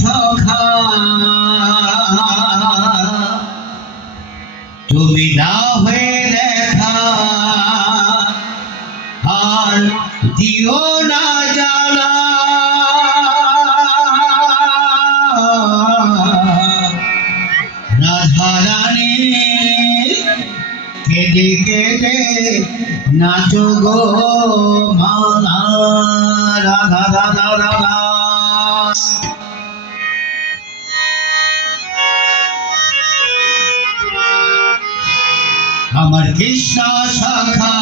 সখা তুমি দাও হয়ে দেখা আর দিও না জ্বালা রাধা রানী কেঁদে কেঁদে নাচো গো মালা রাধা রাধা রাধা। আমার কৃষ্ণ সখা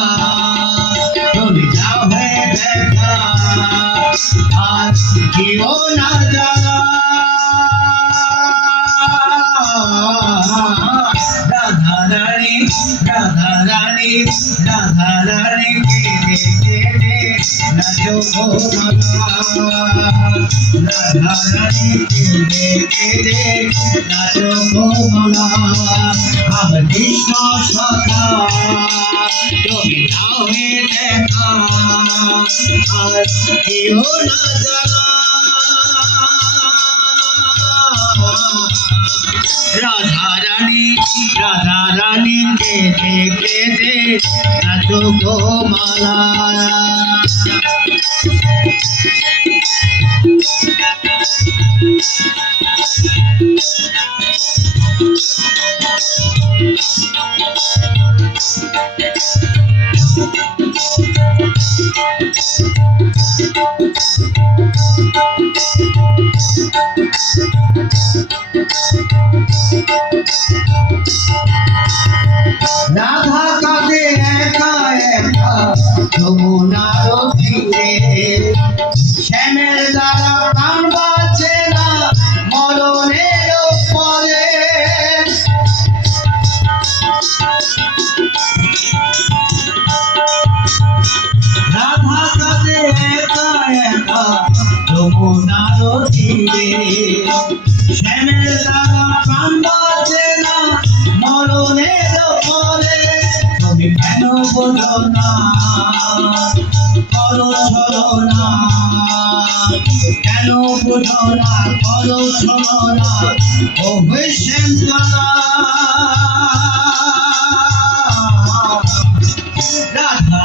তুমি যাও হে দেখা আর দিও না জ্বালা রাধা রানী রাধা রানী রাধা রানী কেঁদে কেঁদে নাচো গো মালা রাধা রানী কেঁদে কেঁদে নাচো গো মালা। আমার কৃষ্ণ সখা তুমি দাও হে দেখা আর দিও না জ্বালা রাধা রানী কেঁদে কেঁদে নাচো গো মালা। রাধা কাঁদে একা একা যমুনার তীরে শ্যামের দ্বারা প্রাণ বাঁচে না মরণের পরে রাধা কাঁদে একা একা যমুনার তীরে শ্যামের দ্বারা প্রাণ বাঁচে না মরণের পরে তুমি কেন বোঝো না করো ছলনা কেন বোঝো না করো ছলনা ও শ্যামলা রাধা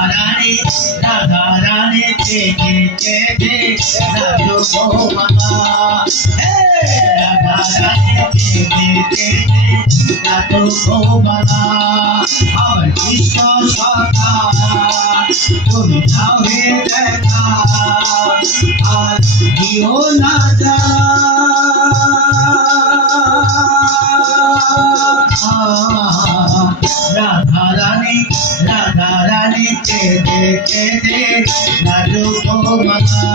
রানী কেঁদে কেঁদে নাচো গো মালা রাধা রানী কেঁদে কেঁদে নাচো গো মালা। আমার কৃষ্ণ সখা তুমি দাও হে দেখা আর দিও না জ্বালা রাধা রানী কেঁদে কেঁদে নাচো গো মালা।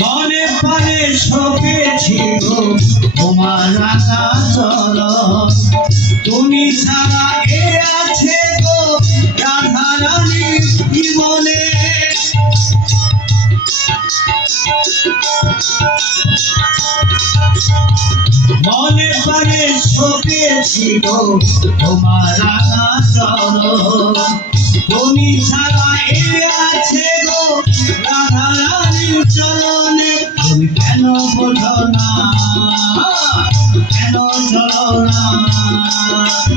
মনে প্রাণে শোকেছি গো তোমার রাধা চরণ তুমি ছাড়া এ আছে গো রাধা রানী জীবনে মনে প্রাণে শোকেছি গো তোমার রাধা চরণ তুমি ছাড়া এ আছে গো রাধা রানীর চরণে তুমি কেন বোঝো না কেন চলো না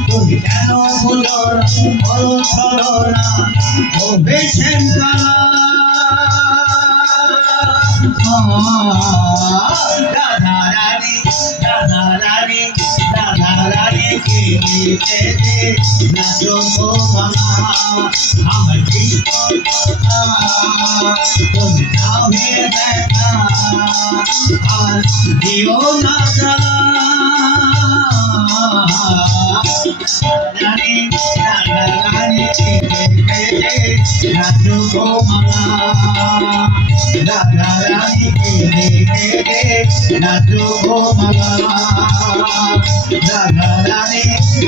তুমি কেন বোঝো না বলো চলো না ও বেছেন কালা রাধা রানী কেঁদে কেঁদে নাচো গো মালা। আমার কৃষ্ণ সখা তুমি দাও হে দেখা আর দিও না জ্বালা রাধা রানী কেঁদে কেঁদে নাচো গো মালা রাধা রানী কেঁদে কেঁদে নাচো গো মালা রাধা রানী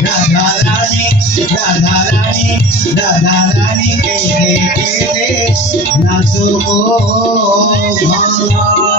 রাধা রানী রাধা রানী রাধা রানী কেঁদে কেঁদে নাচো গো মালা